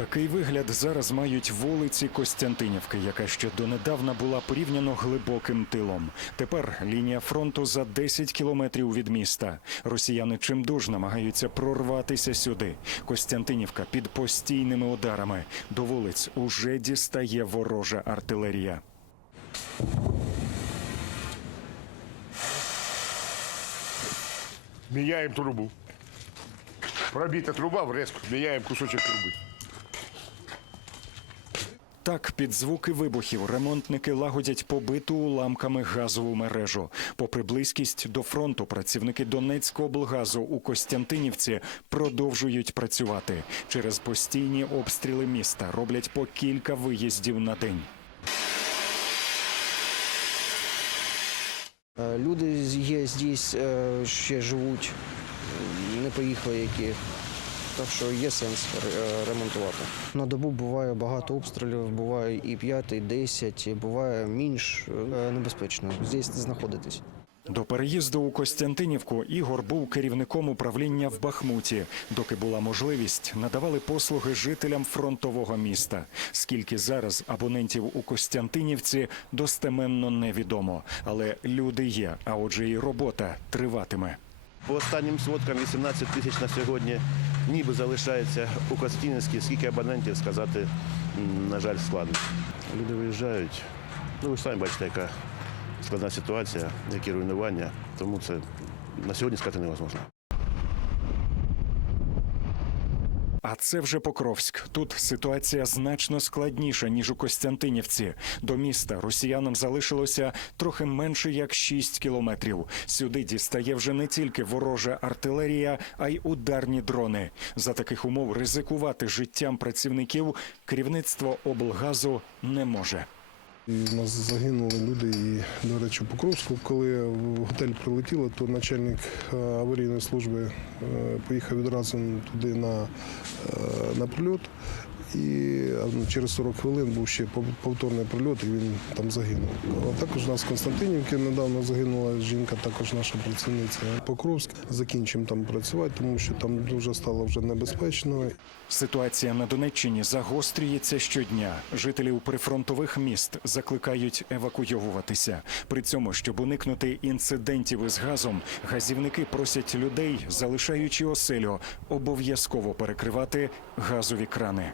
Такий вигляд зараз мають вулиці Костянтинівки, яка ще донедавна була порівняно глибоким тилом. Тепер лінія фронту за 10 кілометрів від міста. Росіяни чимдуж намагаються прорватися сюди. Костянтинівка під постійними ударами. До вулиць уже дістає ворожа артилерія. Меняем трубу. Пробита труба в резку. Меняем кусочек Так, під звуки вибухів ремонтники лагодять побиту уламками газову мережу. Попри близькість до фронту, працівники Донецького облгазу у Костянтинівці продовжують працювати. Через постійні обстріли міста роблять по кілька виїздів на день. Е, Люди є здесь, е, ще живуть, не поїхали які. Так що є сенс ремонтувати. На добу буває багато обстрілів, буває і 5, і 10, і буває менш е, небезпечно здесь знаходитись. До переїзду у Костянтинівку Ігор був керівником управління в Бахмуті. Доки була можливість, надавали послуги жителям фронтового міста. Скільки зараз абонентів у Костянтинівці достеменно невідомо, але люди є. А отже, і робота триватиме. По останнім сводкам 18 тисяч на сьогодні ніби залишається у Костянській. Скільки абонентів сказати, на жаль, складно. Люди виїжджають. Ну, ви самі бачите, яка складна ситуація, які руйнування. Тому це на сьогодні сказати невозможно. А це вже Покровськ. Тут ситуація значно складніша ніж у Костянтинівці. До міста росіянам залишилося трохи менше як 6 кілометрів. Сюди дістає вже не тільки ворожа артилерія, а й ударні дрони. За таких умов ризикувати життям працівників керівництво облгазу не може. І у нас загинули люди. І, до речі, Покровську, коли в готель прилетіло, то начальник е, аварійної служби е, поїхав відразу туди на, е, на прильот. І через 40 хвилин був ще пов- повторний прильот, і він там загинув. А також у нас в Константинівці недавно загинула жінка, також наша працівниця. Покровськ закінчимо там працювати, тому що там дуже стало вже небезпечно. Ситуація на Донеччині загострюється щодня. Жителів прифронтових міст закликають евакуйовуватися. При цьому, щоб уникнути інцидентів із газом, газівники просять людей, залишаючи оселю, обов'язково перекривати газові крани.